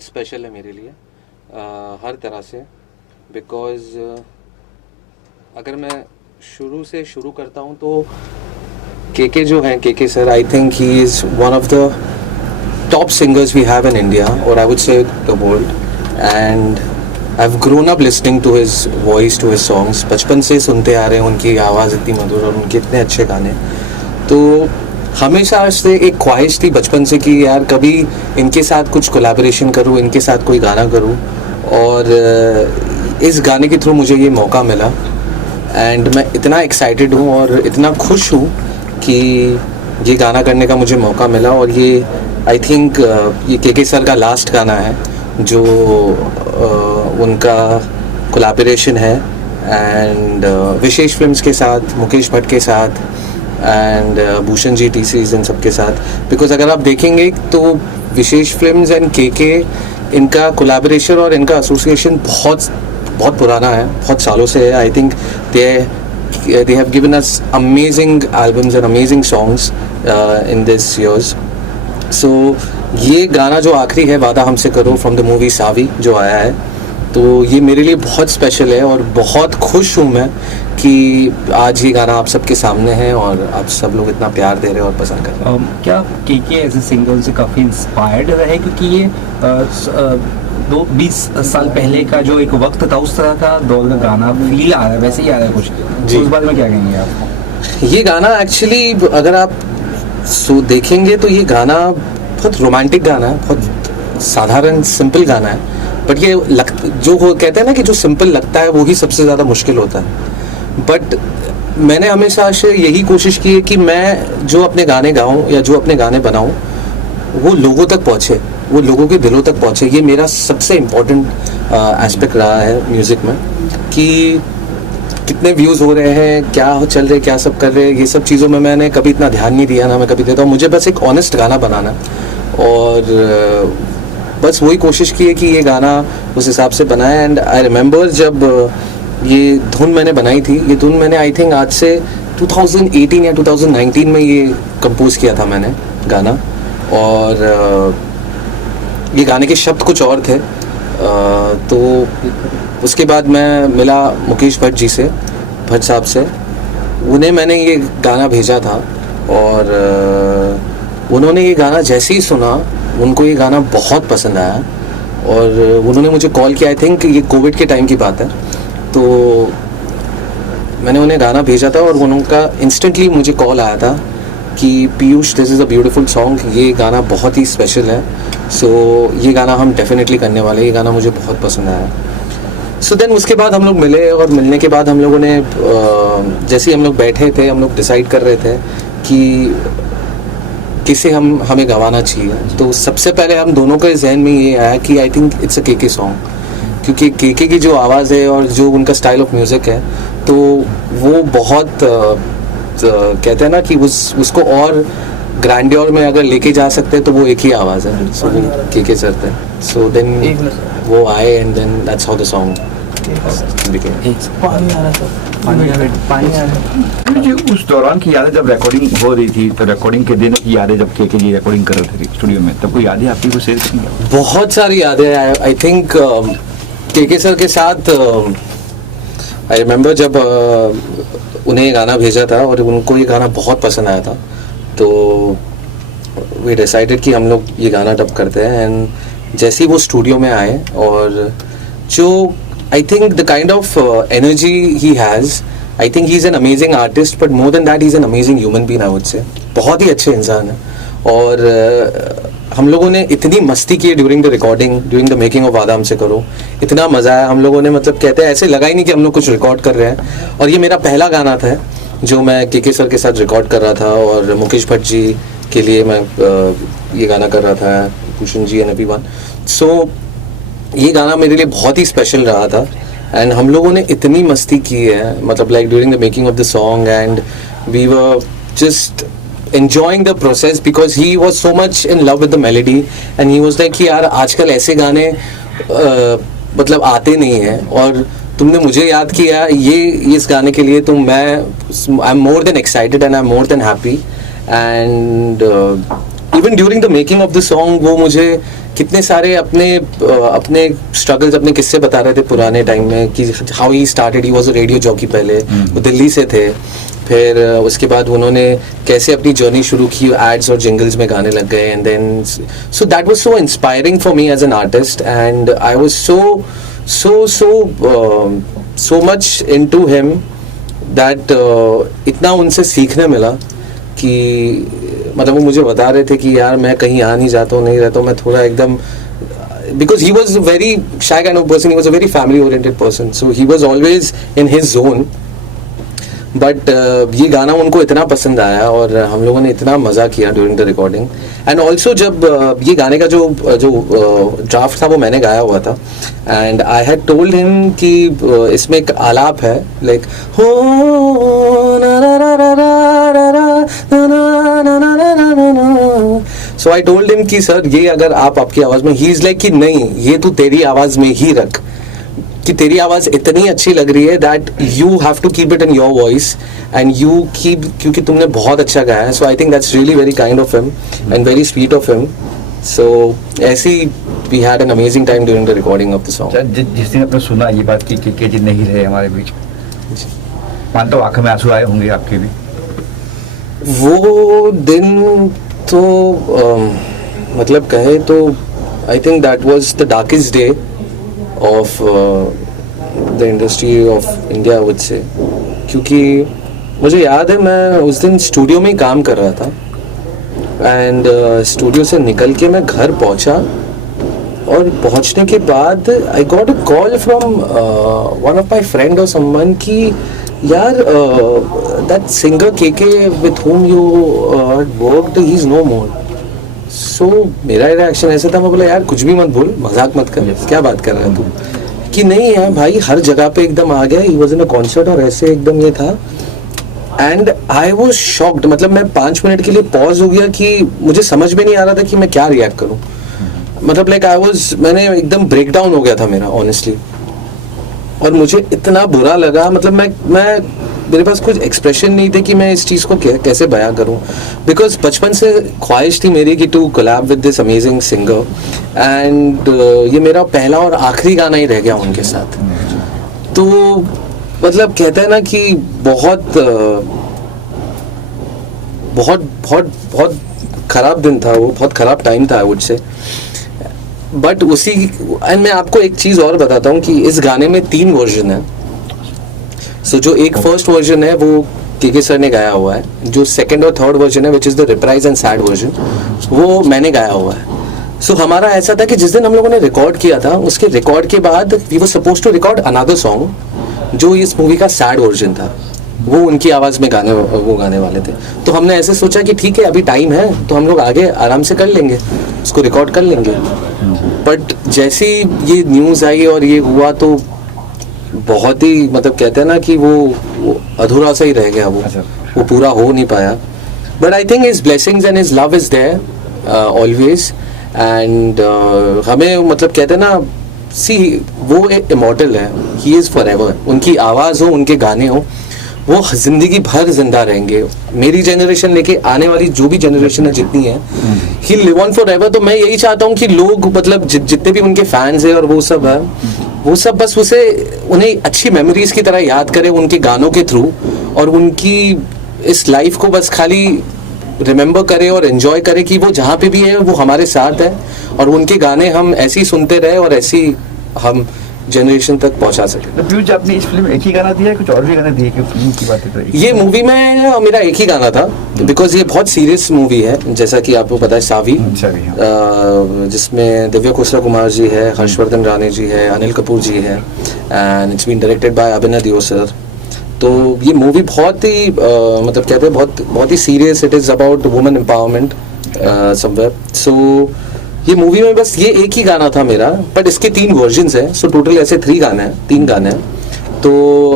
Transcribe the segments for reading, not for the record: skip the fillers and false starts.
बहुत स्पेशल है मेरे लिए हर तरह से, बिकॉज़ अगर मैं शुरू से शुरू करता हूँ तो केके जो हैं, KK sir, I think he is one of the top singers we have in India, और I would say the world. And I have grown up listening to his voice, to his songs. बचपन से सुनते आ रहे हैं, उनकी आवाज़ इतनी मधुर और उनके इतने अच्छे गाने. तो हमेशा से एक ख्वाहिश थी बचपन से कि यार कभी इनके साथ कुछ कोलैबोरेशन करूँ, इनके साथ कोई गाना करूँ. और इस गाने के थ्रू मुझे ये मौका मिला एंड मैं इतना एक्साइटेड हूँ और इतना खुश हूँ कि ये गाना करने का मुझे मौका मिला. और ये आई थिंक ये केके सर का लास्ट गाना है जो उनका कोलैबोरेशन है, एंड विशेष फिल्म्स के साथ, मुकेश भट्ट के साथ and Bhushan ji, T series, इन सब के साथ. बिकॉज अगर आप देखेंगे तो विशेष फिल्म्स एंड केके, इनका कोलैबोरेशन और इनका एसोसिएशन बहुत पुराना है, बहुत सालों से है. I think they have given us amazing albums and amazing songs in this years. So ये गाना जो आखिरी है, वादा हमसे करो, फ्रॉम द मूवी सावी जो आया है, तो ये मेरे लिए बहुत स्पेशल है और बहुत खुश हूँ मैं कि आज ये गाना आप सबके सामने है और आप सब लोग इतना प्यार दे रहे हैं और पसंद कर रहे हैं. क्या केके एज ए सिंगर से काफ़ी इंस्पायर्ड रहे, क्योंकि ये 20 साल पहले का जो एक वक्त था उस तरह का दौर का गाना फील आ रहा है, वैसे ही आ रहा है कुछ, तो उस बारे में क्या कहेंगे आप? ये गाना एक्चुअली अगर आप देखेंगे तो ये गाना बहुत रोमांटिक गाना है, बहुत साधारण सिंपल गाना है. बट ये जो कहते हैं ना कि जो सिंपल लगता है वो ही सबसे ज़्यादा मुश्किल होता है. बट मैंने हमेशा से यही कोशिश की है कि मैं जो अपने गाने गाऊं या जो अपने गाने बनाऊं वो लोगों तक पहुंचे, वो लोगों के दिलों तक पहुंचे. ये मेरा सबसे इम्पोर्टेंट एस्पेक्ट रहा है म्यूज़िक में, कि कितने व्यूज़ हो रहे हैं, क्या चल रहे, क्या सब कर रहे हैं, ये सब चीज़ों में मैंने कभी इतना ध्यान नहीं दिया, ना मैं कभी देता हूँ. मुझे बस एक ऑनेस्ट गाना बनाना और बस वही कोशिश की है कि ये गाना उस हिसाब से बनाया. एंड आई रिमेंबर जब ये धुन मैंने बनाई थी, ये धुन मैंने आई थिंक आज से 2018 या 2019 में ये कंपोज किया था मैंने गाना. और ये गाने के शब्द कुछ और थे. तो उसके बाद मैं मिला मुकेश भट्ट जी से, भट्ट साहब से. उन्हें मैंने ये गाना भेजा था और उन्होंने ये गाना जैसे ही सुना, उनको ये गाना बहुत पसंद आया और उन्होंने मुझे कॉल किया. आई थिंक ये कोविड के टाइम की बात है. तो मैंने उन्हें गाना भेजा था और उनका इंस्टेंटली मुझे कॉल आया था कि Piyush, this is a beautiful song, ये गाना बहुत ही स्पेशल है. सो ये गाना हम डेफिनेटली करने वाले, ये गाना मुझे बहुत पसंद आया. सो देन उसके बाद हम लोग मिले और मिलने के बाद हम लोगों ने जैसे ही हम लोग बैठे थे, हम लोग डिसाइड कर रहे थे कि किसे हमें गवाना चाहिए. तो सबसे पहले हम दोनों के जहन में ये आया कि I think it's a KK song, क्योंकि केके की जो आवाज़ है और जो उनका स्टाइल ऑफ म्यूज़िक है, तो वो बहुत कहते हैं ना कि उसको और ग्रैंडियर में अगर लेके जा सकते हैं तो वो एक ही आवाज़ है. सो केके सर थे. सो देन वो आए and then that's how the song became. मुझे उस दौरान की यादें, जब रिकॉर्डिंग हो रही थी, तो रिकॉर्डिंग के दिन की यादें, जब केके जी रिकॉर्डिंग कर रहे थे स्टूडियो में, तब कोई यादें आपकी को शेयर करेंगे? बहुत सारी यादें. आई थिंक केके सर के साथ आई रिमेंबर जब उन्हें ये गाना भेजा था और उनको ये गाना बहुत पसंद आया था, तो वी डिसाइडेड कि हम लोग ये गाना डब करते हैं. एंड जैसे ही वो स्टूडियो में आए और जो I think the kind of energy he has, I think he is an amazing artist, but more than that he is an amazing human being, I would से. बहुत ही अच्छे इंसान है. और हम लोगों ने इतनी मस्ती की during the recording, during the making of वादा हमसे करो. इतना मज़ा आया हम लोगों ने, मतलब कहते हैं ऐसे लगा ही नहीं कि हम लोग कुछ रिकॉर्ड कर रहे हैं. और ये मेरा पहला गाना था जो मैं केके सर के साथ रिकॉर्ड कर रहा था, और मुकेश भट्ट जी के लिए मैं ये गाना कर रहा था, भूषण जी एंड एवरीवन. सो ये गाना मेरे लिए बहुत ही स्पेशल रहा था. एंड हम लोगों ने इतनी मस्ती की है, मतलब like during the making of the song, and we were just enjoying the process because he was so much in love with the melody and he was like कि यार आजकल ऐसे गाने मतलब आते नहीं हैं और तुमने मुझे याद किया ये इस गाने के लिए, तो मैं I am more than excited and I am more than happy. And even during the making of the song वो मुझे कितने सारे अपने स्ट्रगल्स, अपने किस्से बता रहे थे पुराने टाइम में कि how he started, he was a radio jockey पहले, वो दिल्ली से थे, फिर उसके बाद उन्होंने कैसे अपनी जर्नी शुरू की, एड्स और जिंगल्स में गाने लग गए, and then so that was so inspiring for me as an artist, and I was so much into him that इतना उनसे सीखने मिला कि मतलब वो मुझे बता रहे थे कि यार मैं कहीं आ नहीं जाता हूँ, नहीं रहता हूँ, मैं थोड़ा एकदम, because he was a very shy kind of person, he was a very family oriented person, so he was always in his zone. But ये गाना उनको इतना पसंद आया और हम लोगों ने इतना मज़ा किया during the recording, and also जब ये गाने का जो ड्राफ्ट था वो मैंने गाया हुआ था, and I had told him कि इसमें एक आलाप है लाइक हो ना ना ना ना ना ना ना ना ना, सो आई टोल्ड हिम कि सर ये अगर आप आपकी आवाज़ में, ही इज़ लाइक कि नहीं ये तू तेरी आवाज़ में ही रख, कि तेरी आवाज़ इतनी अच्छी लग रही है that you have to keep it in your voice and you keep, क्योंकि तुमने बहुत अच्छा गाया है, so I think that's really very kind of him and very sweet of him, so ऐसी we had an amazing time during the recording of the song. जिस दिन आपने सुना ये बात कि के जी नहीं रहे हमारे बीच, मानता हूँ आंखों में आंसू आए होंगे आपके भी? वो दिन तो मतलब कहे तो I think that was the darkest day of the industry of India I would say, क्योंकि मुझे याद है मैं उस दिन स्टूडियो में ही काम कर रहा था, एंड स्टूडियो से निकल के मैं घर पहुंचा, और पहुंचने के बाद I got a call from one of my friend और समवन कि यार दैट सिंगर के with whom you worked he is no more. सो मेरा रिएक्शन ऐसा था, मैं बोला यार कुछ भी मत बोल, मजाक मत कर, क्या बात कर रहा है तू, कि नहीं है भाई हर जगह पे एकदम आ गया, he was in a concert और ऐसे एकदम ये था, एंड आई वाज शॉक्ड, मतलब मैं 5 मिनट के लिए पॉज हो गया कि मुझे समझ में नहीं आ रहा था कि मैं क्या रिएक्ट करूं, मतलब लाइक मैंने एकदम ब्रेक डाउन हो गया था मेरा ऑनेस्टली, और मुझे इतना बुरा लगा, मतलब मैं मेरे पास कुछ एक्सप्रेशन नहीं थे कि मैं इस चीज़ को कैसे बयां करूं, बिकॉज बचपन से ख्वाहिश थी मेरी कि to collab with this amazing singer, and ये मेरा पहला और आखिरी गाना ही रह गया उनके साथ, तो मतलब कहते हैं ना कि बहुत बहुत बहुत बहुत ख़राब दिन था वो, बहुत ख़राब टाइम था आई वुड से, बट उसी, एंड मैं आपको एक चीज़ और बताता हूँ कि इस गाने में 3 वर्जन है। सो जो एक फर्स्ट वर्जन है वो के सर ने गाया हुआ है, जो सेकंड और थर्ड वर्जन है which is the reprise and sad version, वो मैंने गाया हुआ है। सो हमारा ऐसा था कि जिस दिन हम लोगों ने रिकॉर्ड किया था, उसके रिकॉर्ड के बाद we were suppose to record another song जो इस मूवी का सैड वर्जन था, वो उनकी आवाज़ में गाने वाले थे। तो हमने ऐसे सोचा कि ठीक है अभी टाइम है तो हम लोग आगे आराम से कर लेंगे, उसको रिकॉर्ड कर लेंगे। बट जैसे ही ये न्यूज़ आई और ये हुआ तो बहुत ही मतलब कहते हैं ना कि वो अधूरा सा ही रह गया, वो पूरा हो नहीं पाया। But I think his blessings and his love is there always, and हमें मतलब कहते हैं ना, सी वो एक इमॉर्टल है, ही इज़ फॉरएवर। उनकी आवाज़ हो, उनके गाने हो, वो जिंदगी भर जिंदा रहेंगे। मेरी जनरेशन लेके आने वाली जो भी जनरेशन है जितनी है, ही लिव ऑन फॉरएवर। तो मैं यही चाहता हूँ कि लोग मतलब जितने भी उनके फैंस हैं और वो सब है, वो सब बस उन्हें अच्छी मेमोरीज की तरह याद करें उनके गानों के थ्रू, और उनकी इस लाइफ को बस खाली रिमेंबर करें और एंजॉय करें कि वो जहाँ पे भी है वो हमारे साथ है, और उनके गाने हम ऐसे ही सुनते रहे और ऐसे ही हम जनरेशन तक पहुंचा सके। तो पीयूष जी, आपने इस फिल्म में एक ही गाना दिया है, कुछ और भी गाने दिए कि फिल्म की बात है? ये मूवी में मेरा एक ही गाना था, बिकॉज ये बहुत सीरियस मूवी है, जैसा कि आपको पता है, सावी, जिसमें दिव्या खुसरा कुमार जी है, हर्षवर्धन राणे जी है, अनिल कपूर जी है, and it's been directed by Abhinav Deo sir. तो ये मूवी बहुत ही मतलब कहते हैं बहुत ही serious, it is about women empowerment somewhere. So ये मूवी में बस ये एक ही गाना था मेरा, बट इसके 3 वर्जन्स हैं, सो टोटल ऐसे 3 गाने हैं। तो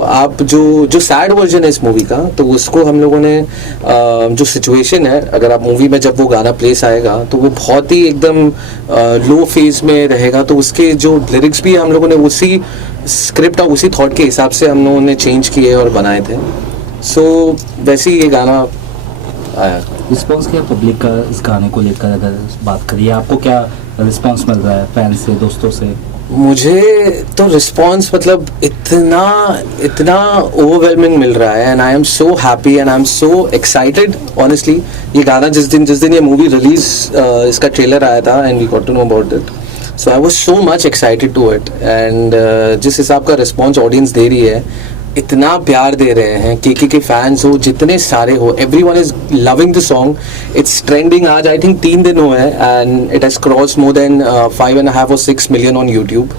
आप जो सैड वर्जन है इस मूवी का, तो उसको हम लोगों ने जो सिचुएशन है, अगर आप मूवी में जब वो गाना प्लेस आएगा तो वो बहुत ही एकदम लो फेज में रहेगा, तो उसके जो लिरिक्स भी हम लोगों ने उसी स्क्रिप्ट और उसी थॉट के हिसाब से हम लोगों ने चेंज किए और बनाए थे। सो वैसे ही ये गाना आया। रिस्पॉन्स क्या पब्लिक का इस गाने को लेकर, अगर बात करिए आपको क्या रिस्पॉन्स मिल रहा है फैन से, दोस्तों से? मुझे तो रिस्पॉन्स मतलब इतना ओवरवेलमिंग मिल रहा है, and I am so happy and I am so excited honestly. ये गाना जिस दिन ये मूवी रिलीज, इसका ट्रेलर आया था and we got to know about it, so I was so much excited to it. And जिस हिसाब का रिस्पॉन्स ऑडियंस दे रही है, इतना प्यार दे रहे हैं, के फैंस हो जितने सारे हो, everyone is loving the song. It's trending आज आई थिंक 3 दिन हुए हैं and it has cross more than 5.5 or 6 million on YouTube,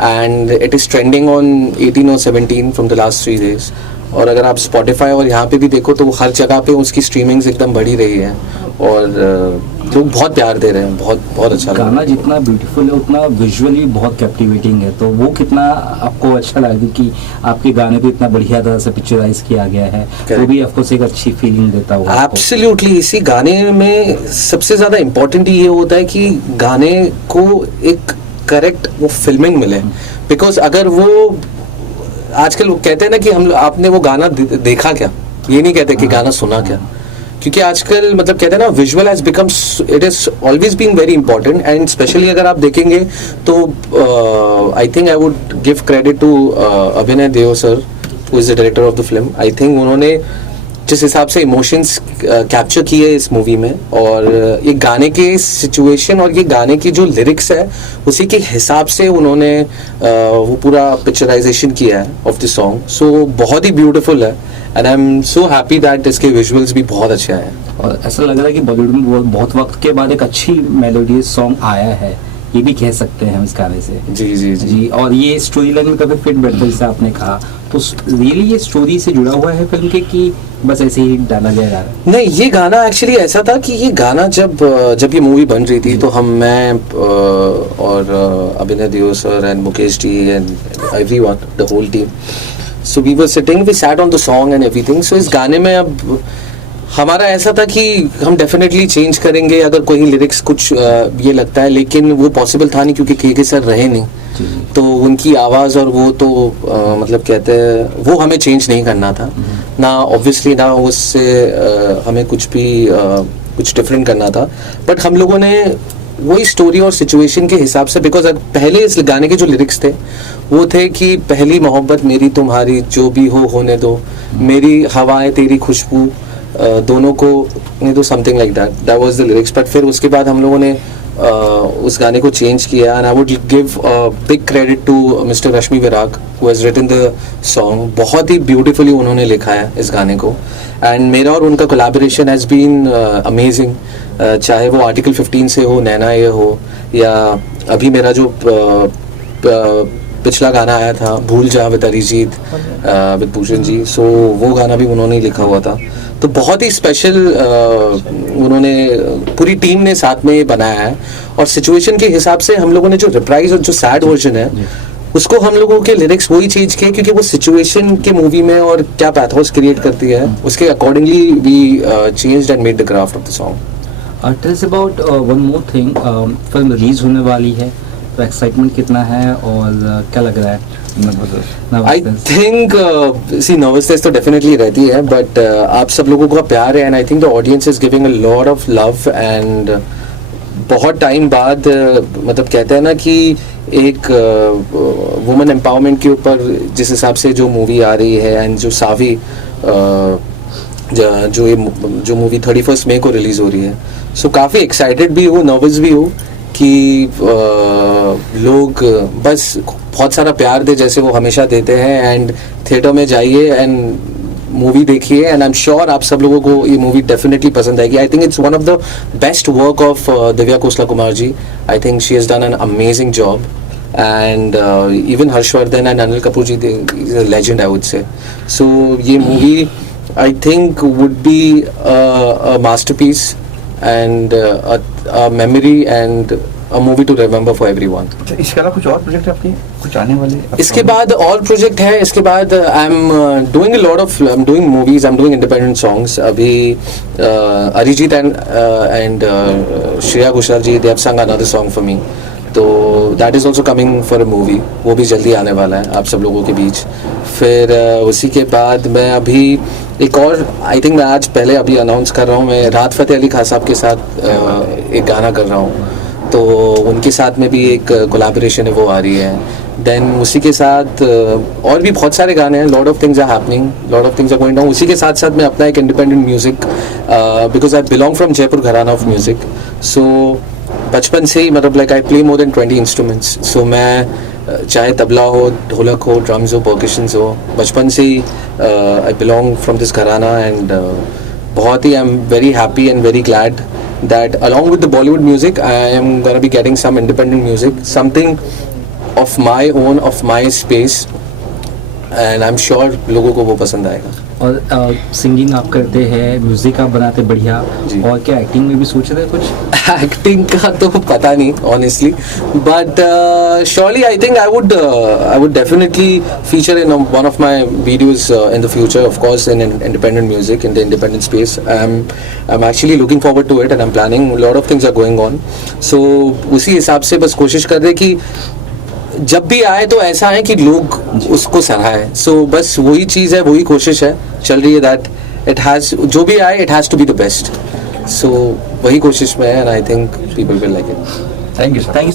and it is trending on 18 or 17 from the last 3 days। और अगर आप स्पॉटिफाई और यहाँ पे भी देखो तो हर जगह पे उसकी स्ट्रीमिंग्स एकदम बढ़ी रही है, और लोग बहुत प्यार दे रहे हैं, बहुत अच्छा लग रहा है। गाना जितना ब्यूटीफुल है उतना विजुअली बहुत कैप्टिवेटिंग है, तो वो कितना आपको अच्छा लगा कि आपके गाने को इतना बढ़िया तरह से पिक्चराइज किया गया है, वो भी आपको एक अच्छी फीलिंग देता होगा आपको। एब्सोल्युटली। इसी गाने में सबसे ज्यादा इम्पोर्टेंट ये होता है कि गाने को एक करेक्ट वो फिल्मिंग मिले, बिकॉज अगर वो आजकल लोग कहते हैं ना कि आपने वो गाना देखा क्या, ये नहीं कहते कि गाना सुना क्या, क्योंकि आजकल मतलब कहते हैं ना visual has become, it is always been very important. And specially अगर आप देखेंगे तो I think I would give credit to Abhinay Deo sir, who is the director of the film. I think उन्होंने जिस हिसाब से इमोशंस कैप्चर किए इस मूवी में, और ये गाने के सिचुएशन और ये गाने की जो लिरिक्स है उसी के हिसाब से उन्होंने वो पूरा पिक्चराइजेशन किया है ऑफ द सॉन्ग। सो बहुत ही ब्यूटीफुल है and I am so happy that इसके विजुअल्स भी बहुत अच्छे आए हैं। और ऐसा लग रहा है कि बॉलीवुड में बहुत वक्त के बाद एक अच्छी मेलोडियस सॉन्ग आया है, ये भी कह सकते हैं हम इस गाने से। जी जी जी, और ये स्टोरी लाइन में काफी फिट बैठता है जैसे आपने कहा, तो रियली ये स्टोरी से जुड़ा हुआ है फिल्म के कि बस ऐसे ही डाला गया गाना? नहीं, ये गाना एक्चुअली ऐसा था कि ये गाना जब ये मूवी बन रही थी तो मैं और Abhinay Deo sir and Mukesh ji and everyone, the whole team, so we were sitting, we sat on the song and everything. So इस गाने में अब हमारा ऐसा था कि हम डेफिनेटली चेंज करेंगे अगर कोई लिरिक्स कुछ ये लगता है, लेकिन वो पॉसिबल था नहीं क्योंकि के सर रहे नहीं, तो उनकी आवाज़ और वो तो मतलब कहते हैं वो हमें चेंज नहीं करना था ना, ऑब्वियसली ना उससे हमें कुछ भी कुछ डिफरेंट करना था, बट हम लोगों ने वही स्टोरी और सिचुएशन के हिसाब से, बिकॉज पहले इस गाने के जो लिरिक्स थे वो थे कि पहली मोहब्बत मेरी तुम्हारी जो भी हो होने दो, मेरी हवाएं तेरी खुशबू, दोनों को नहीं तो something like that was the lyrics. But फिर उसके बाद हम लोगों ने उस गाने को चेंज किया, and I would give big credit to mister Rashmi Virag who has written the song. बहुत ही ब्यूटीफुली उन्होंने लिखा है इस गाने को, एंड मेरा और उनका कोलैबोरेशन हैज़ बीन अमेजिंग, चाहे वो आर्टिकल 15 से हो, नैना ये हो, या अभी मेरा जो पिछला गाना आया था भूल जा विद अरिजीत विद भूषण जी, सो वो गाना भी उन्होंने ही लिखा हुआ था। तो बहुत ही स्पेशल उन्होंने पूरी टीम ने साथ में बनाया है, और सिचुएशन के हिसाब से हम लोगों ने जो रिप्राइज और जो सैड वर्जन है उसको हम लोगों के लिरिक्स वही चेंज किए, क्योंकि वो सिचुएशन के मूवी में और क्या पैथोस क्रिएट करती है उसके accordingly we changed and made the craft of the song. Tell us about one more thing, film release होने वाली है, तो एक्साइटमेंट कितना है और क्या लग रहा है? आई थिंक सी नर्वसनेस तो डेफिनेटली रहती है, बट आप सब लोगों का प्यार है, and I think the audience is giving a lot of love, and बहुत टाइम बाद मतलब कहते हैं ना कि एक वुमेन एम्पावरमेंट के ऊपर जिस हिसाब से जो मूवी आ रही है, एंड जो सावी जो मूवी 31 मई को रिलीज हो रही है, सो काफ़ी एक्साइटेड भी हूँ, नर्वस भी हूँ कि लोग बस बहुत सारा प्यार दे जैसे वो हमेशा देते हैं, एंड थिएटर में जाइए एंड मूवी देखिए, एंड आई एम श्योर आप सब लोगों को ये मूवी डेफिनेटली पसंद आएगी। I think it's one of the best work of Divya Khosla Kumar ji. I think she has done an amazing job, and even Harshvardhan and Anil Kapoor ji, he's a legend, I would say. So ये movie I think would be a masterpiece and a memory and a movie to remember for everyone. इसके अलावा कुछ और project है आपके, कुछ आने वाले? इसके बाद और प्रोजेक्ट है, इसके बाद I'm doing a lot of, I'm doing movies, I'm doing independent songs. अभी Arijit and Shreya Ghoshal ji, they have sung another song for me. तो that is also coming for a movie, वो भी जल्दी आने वाला है आप सब लोगों के बीच। फिर उसी के बाद मैं अभी एक और, आई थिंक मैं आज पहले अभी अनाउंस कर रहा हूँ, मैं राहत फ़तेह अली खान साहब के साथ एक गाना कर रहा हूँ, तो उनके साथ में भी एक कोलैबोरेशन है, वो आ रही है। देन उसी के साथ और भी बहुत सारे गाने हैं, lot of things are happening, lot of things are going down. उसी के साथ साथ मैं अपना एक independent music, because I belong from Jaipur gharana of music, so बचपन से ही मतलब like I play more than 20 instruments. So मैं चाहे तबला हो, ढोलक हो, ड्रम्स हो, पर्कशंस हो, बचपन से ही I belong from this gharana. And बहुत ही I am very happy and very glad that along with the Bollywood music I am going to be getting some independent music, something of my own, of my space, and I'm sure लोगों को वो पसंद आएगा। और singing आप करते हैं, music आप बनाते बढ़िया, जी। और क्या एक्टिंग में भी सोच रहे हैं कुछ? एक्टिंग का तो पता नहीं honestly, but surely I think I would definitely feature in one of my videos in the future, of course in independent music, in the independent space. I am actually looking forward to it and I am planning, lot of things are going on. So उसी हिसाब से बस कोशिश कर रहे कि जब भी आए तो ऐसा है कि लोग उसको सराहें। सो बस वही चीज़ है, वही कोशिश है चल रही है, दैट इट हैज़, जो भी आए it has to be the best. So वही कोशिश में है, and I think people will like it. Thank you sir. Thank you.